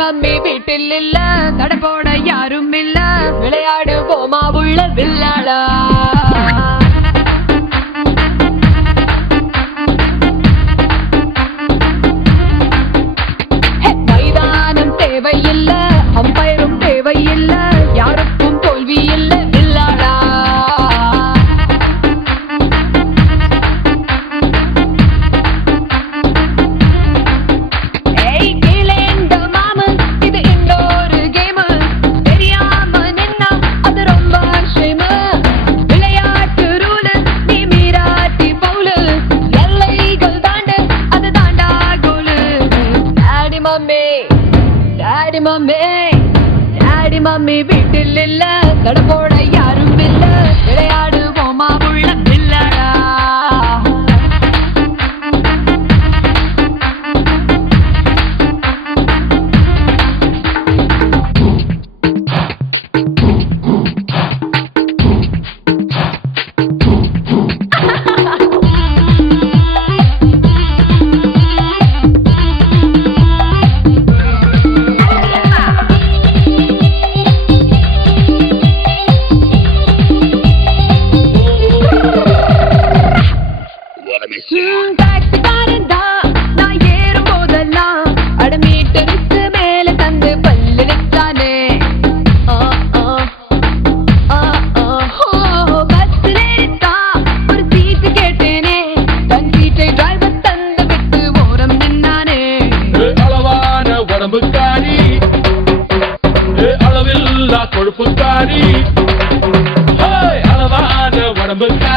Mummy வீட்டில் இல்ல, தடப்போட யாரும் இல்ல, விளையாடு போமா உள்ள வில்லாடா. மைதானம் தேவையில்ல, அம்பயரும் தேவையில்ல, யாருக்கும் தோல்வி இல்ல வில்லாடா. டாடி மம்மி வீட்டில் இல்ல, தடப்போட யாரும் இல்ல, விளையாடு போமா உள்ள வில்லாடா. கொழுப்புக்காரி அளவான உடம்புக்காரி